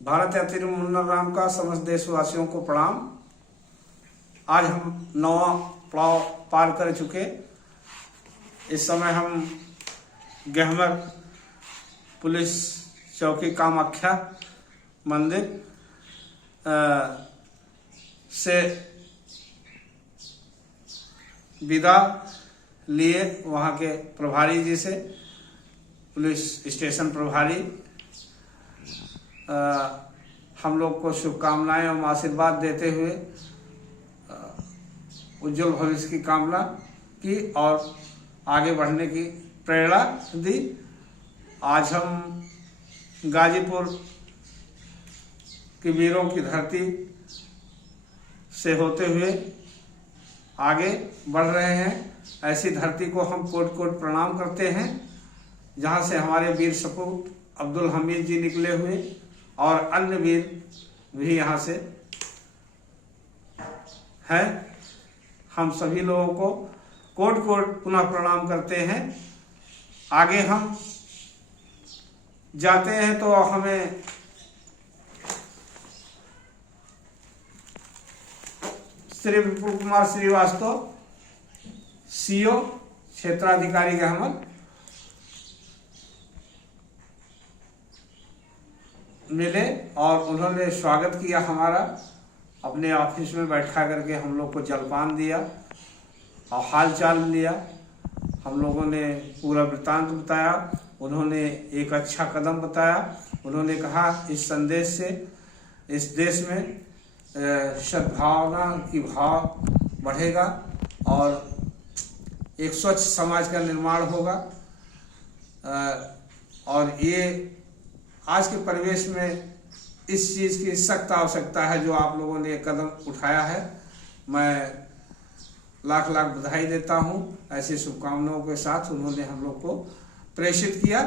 भारत यात्री मुन्ना राम का समस्त देशवासियों को प्रणाम। आज हम 9वां पड़ाव पार कर चुके। इस समय हम गहमर पुलिस चौकी कामाख्या मंदिर से विदा लिए वहाँ के प्रभारी जी से, पुलिस स्टेशन प्रभारी हम लोग को शुभकामनाएं एवं आशीर्वाद देते हुए उज्जवल भविष्य की कामना की और आगे बढ़ने की प्रेरणा दी। आज हम गाजीपुर की वीरों की धरती से होते हुए आगे बढ़ रहे हैं। ऐसी धरती को हम कोट कोट प्रणाम करते हैं, जहां से हमारे वीर सपूत अब्दुल हमीद जी निकले हुए और अन्य वीर भी यहाँ से हैं। हम सभी लोगों को कोट कोट पुनः प्रणाम करते हैं। आगे हम जाते हैं तो हमें श्री विपुल कुमार श्रीवास्तव, सीओ क्षेत्राधिकारी गहमर, मिले और उन्होंने स्वागत किया हमारा। अपने ऑफिस में बैठा करके हम लोग को जलपान दिया और हाल चाल लिया। हम लोगों ने पूरा वृत्तांत बताया। उन्होंने एक अच्छा कदम बताया। उन्होंने कहा इस संदेश से इस देश में सद्भावना की भाव बढ़ेगा और एक स्वच्छ समाज का निर्माण होगा। और ये आज के परिवेश में इस चीज की सख्त आवश्यकता है जो आप लोगों ने कदम उठाया है। मैं लाख लाख बधाई देता हूं। ऐसी शुभकामनाओं के साथ उन्होंने हम लोग को प्रेषित किया।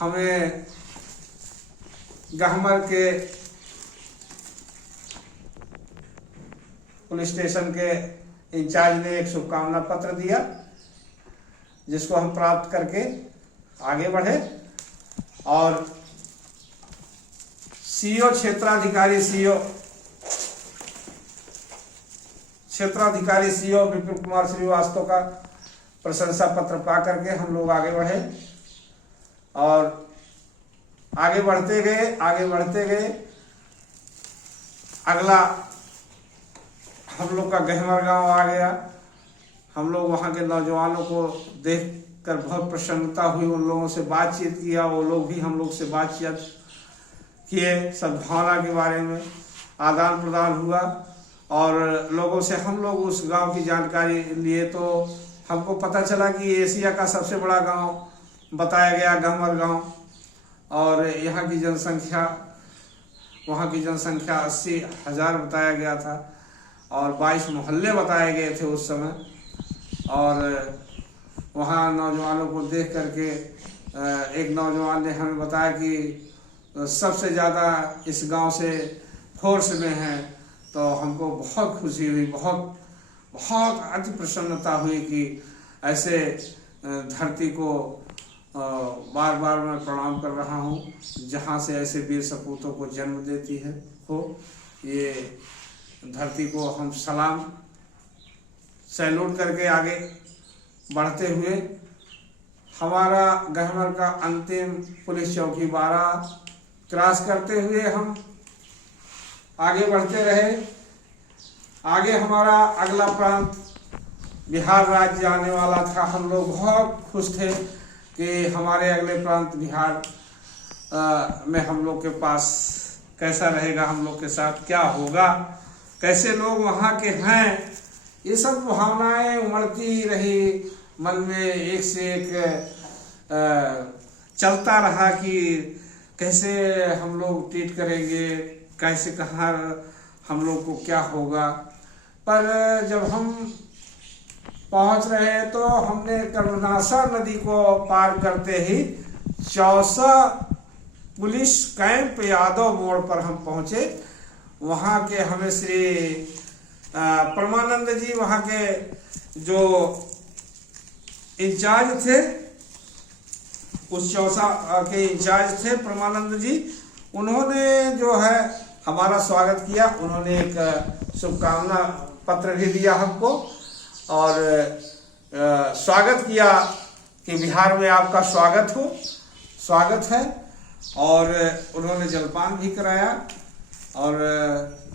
हमें गहमर के पुलिस स्टेशन के इंचार्ज ने एक शुभकामना पत्र दिया, जिसको हम प्राप्त करके आगे बढ़े। और सीओ क्षेत्राधिकारी सीओ विपुल कुमार श्रीवास्तव का प्रशंसा पत्र पा करके हम लोग आगे बढ़े और आगे बढ़ते गए। अगला हम लोग का गहमर गांव आ गया। हम लोग वहां के नौजवानों को देखकर बहुत प्रसन्नता हुई। उन लोगों से बातचीत किया, वो लोग भी हम लोग से बातचीत किए। सद्भावना के बारे में आदान प्रदान हुआ और लोगों से हम लोग उस गांव की जानकारी लिए तो हमको पता चला कि एशिया का सबसे बड़ा गांव बताया गया गहमर गांव। और यहाँ की जनसंख्या, वहाँ की जनसंख्या 80,000 बताया गया था और 22 मोहल्ले बताए गए थे उस समय। और वहाँ नौजवानों को देख करके एक नौजवान ने हमें बताया कि सबसे ज़्यादा इस गांव से फोर्स में हैं। तो हमको बहुत खुशी हुई, बहुत अति प्रसन्नता हुई कि ऐसे धरती को बार बार मैं प्रणाम कर रहा हूँ, जहाँ से ऐसे वीर सपूतों को जन्म देती है हो। ये धरती को हम सैल्यूट करके आगे बढ़ते हुए हमारा गहमर का अंतिम पुलिस चौकी 12 क्रॉस करते हुए हम आगे बढ़ते रहे। आगे हमारा अगला प्रांत बिहार राज्य आने वाला था। हम लोग बहुत खुश थे कि हमारे अगले प्रांत बिहार में हम लोग के पास कैसा रहेगा, हम लोग के साथ क्या होगा, कैसे लोग वहाँ के हैं। ये सब भावनाएं उमड़ती रही मन में, एक से एक चलता रहा कि कैसे हम लोग ट्रीट करेंगे, कैसे कहाँ हम लोग को क्या होगा। पर जब हम पहुंच रहे तो हमने कर्मनाशा नदी को पार करते ही चौसा पुलिस कैंप यादव मोड़ पर हम पहुंचे। वहाँ के हमें श्री परमानंद जी, वहाँ के जो इंचार्ज थे, उस चौसा के इंचार्ज थे परमानंद जी, उन्होंने जो है हमारा स्वागत किया। उन्होंने एक शुभकामना पत्र भी दिया हमको और स्वागत किया कि बिहार में आपका स्वागत है। और उन्होंने जलपान भी कराया और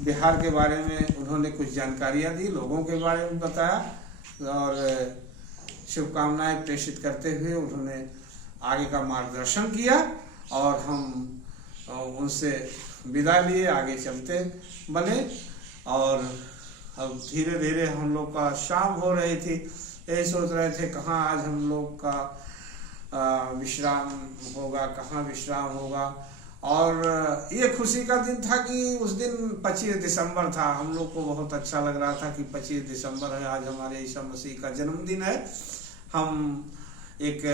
बिहार के बारे में उन्होंने कुछ जानकारियाँ दी, लोगों के बारे में बताया और शुभकामनाएं प्रेषित करते हुए उन्होंने आगे का मार्गदर्शन किया और हम उनसे विदा लिए, आगे चलते बने। और अब धीरे धीरे हम लोग का शाम हो रही थी, यही सोच रहे थे कहाँ आज हम लोग का विश्राम होगा, कहाँ विश्राम होगा। और ये खुशी का दिन था कि उस दिन 25 दिसंबर था। हम लोग को बहुत अच्छा लग रहा था कि 25 दिसंबर है, आज हमारे ईसा मसीह का जन्मदिन है। हम एक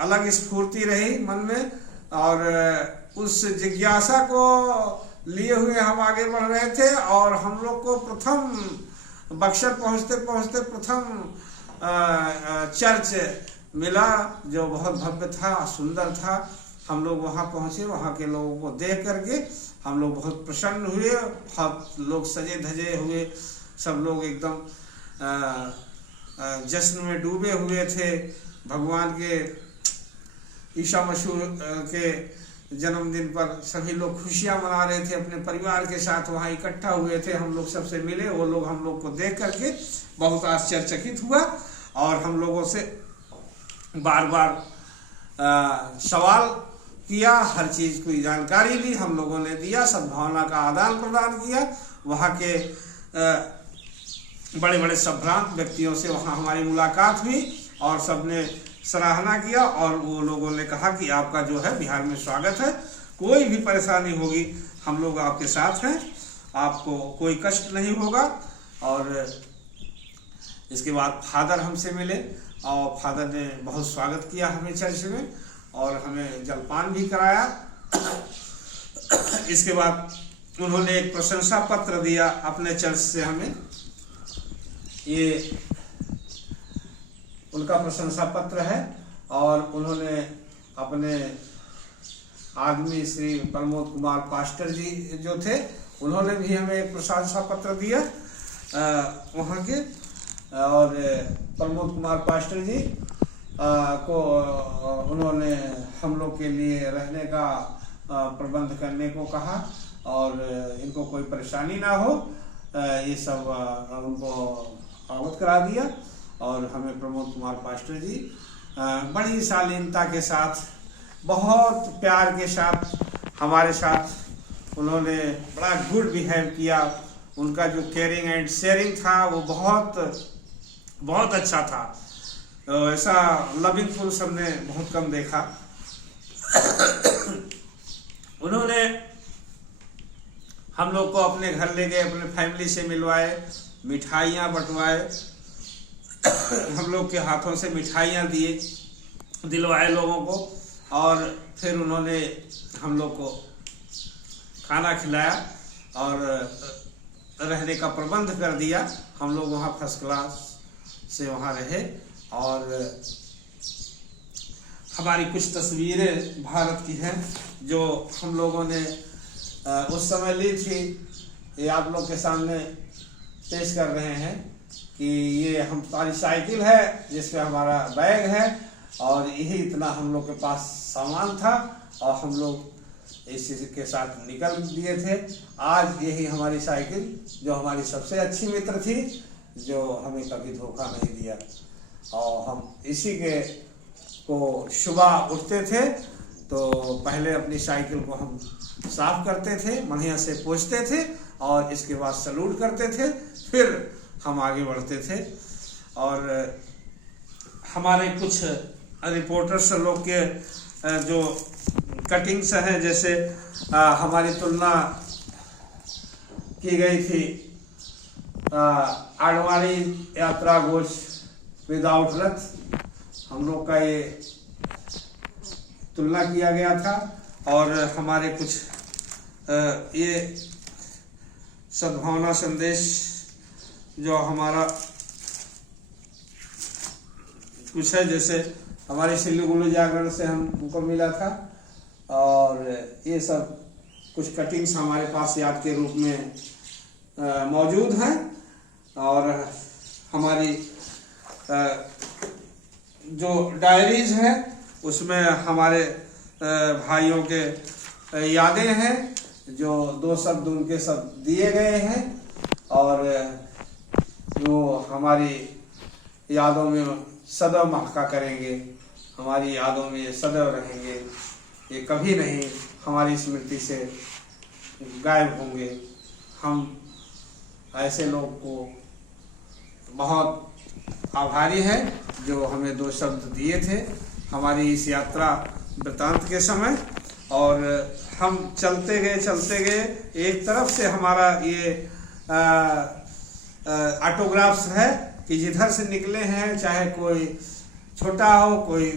अलग स्फूर्ति रही मन में और उस जिज्ञासा को लिए हुए हम आगे बढ़ रहे थे। और हम लोग को प्रथम बक्सर पहुंचते पहुंचते प्रथम चर्च मिला जो बहुत भव्य था, सुंदर था। हम लोग वहां पहुंचे, वहां के लोगों को देख करके हम लोग बहुत प्रसन्न हुए। बहुत लोग सजे धजे हुए, सब लोग एकदम जश्न में डूबे हुए थे। भगवान के ईसा मसीह के जन्मदिन पर सभी लोग खुशियां मना रहे थे, अपने परिवार के साथ वहां इकट्ठा हुए थे। हम लोग सबसे मिले, वो लोग हम लोग को देख करके बहुत आश्चर्यचकित हुआ और हम लोगों से बार बार सवाल किया, हर चीज की जानकारी ली, हम लोगों ने दिया, सद्भावना का आदान प्रदान किया। वहाँ के बड़े बड़े संभ्रांत व्यक्तियों से वहाँ हमारी मुलाकात हुई और सबने सराहना किया और वो लोगों ने कहा कि आपका जो है बिहार में स्वागत है, कोई भी परेशानी होगी हम लोग आपके साथ हैं, आपको कोई कष्ट नहीं होगा। और इसके बाद फादर हमसे मिले और फादर ने बहुत स्वागत किया हमें चर्च में और हमें जलपान भी कराया। इसके बाद उन्होंने एक प्रशंसा पत्र दिया अपने चर्च से हमें, ये उनका प्रशंसा पत्र है। और उन्होंने अपने आदमी श्री प्रमोद कुमार पास्टर जी जो थे, उन्होंने भी हमें एक प्रशंसा पत्र दिया वहाँ के। और प्रमोद कुमार पास्टर जी को उन्होंने हम लोग के लिए रहने का प्रबंध करने को कहा और इनको कोई परेशानी ना हो, ये सब उनको अवगत करा दिया। और हमें प्रमोद कुमार पास्टर जी बड़ी शालीनता के साथ, बहुत प्यार के साथ हमारे साथ उन्होंने बड़ा गुड बिहेव किया। उनका जो केयरिंग एंड शेयरिंग था वो बहुत अच्छा था। तो ऐसा लविंग फुल सबने बहुत कम देखा। उन्होंने हम लोग को अपने घर ले गए, अपने फैमिली से मिलवाए, मिठाइयाँ बंटवाए, हम लोग के हाथों से मिठाइयाँ दिलवाए लोगों को। और फिर उन्होंने हम लोग को खाना खिलाया और रहने का प्रबंध कर दिया। हम लोग वहाँ फर्स्ट क्लास से वहाँ रहे और हमारी कुछ तस्वीरें भारत की हैं जो हम लोगों ने उस समय ली थी, ये आप लोग के सामने पेश कर रहे हैं कि ये हमारी साइकिल है जिसमें हमारा बैग है और यही इतना हम लोग के पास सामान था और हम लोग इसी के साथ निकल दिए थे। आज यही हमारी साइकिल जो हमारी सबसे अच्छी मित्र थी, जो हमें कभी धोखा नहीं दिया, और हम इसी के को सुबह उठते थे तो पहले अपनी साइकिल को हम साफ करते थे, बढ़िया से पोंछते थे और इसके बाद सैल्यूट करते थे, फिर हम आगे बढ़ते थे। और हमारे कुछ रिपोर्टर्स लोग के जो कटिंग्स हैं, जैसे हमारी तुलना की गई थी आडवाणी यात्रा घोष विदाउट रथ, हम लोग का ये तुलना किया गया था। और हमारे कुछ ये सद्भावना संदेश जो हमारा कुछ है, जैसे हमारे सिल्लीगुड़ी जागरण से हमको मिला था और ये सब कुछ कटिंग्स हमारे पास याद के रूप में मौजूद हैं। और हमारी जो डायरीज है उसमें हमारे भाइयों के यादें हैं, जो 2 शब्द उनके सब दिए गए हैं और वो हमारी यादों में सदैव महका करेंगे, हमारी यादों में ये सदैव रहेंगे, ये कभी नहीं हमारी स्मृति से गायब होंगे। हम ऐसे लोग को बहुत आभारी हैं जो हमें 2 शब्द दिए थे हमारी इस यात्रा वृतांत के समय। और हम चलते गए एक तरफ से हमारा ये ऑटोग्राफ्स है कि जिधर से निकले हैं, चाहे कोई छोटा हो, कोई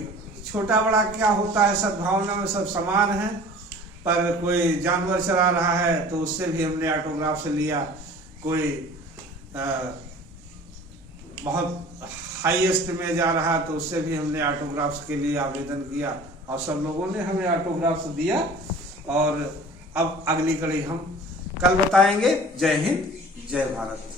छोटा बड़ा क्या होता है, सद्भावना में सब समान है। पर कोई जानवर चला रहा है तो उससे भी हमने ऑटोग्राफ से लिया, कोई बहुत हाईएस्ट में जा रहा तो उससे भी हमने ऑटोग्राफ्स के लिए आवेदन किया और सब लोगों ने हमें ऑटोग्राफ्स दिया। और अब अगली कड़ी हम कल बताएंगे। जय हिंद, जय भारत।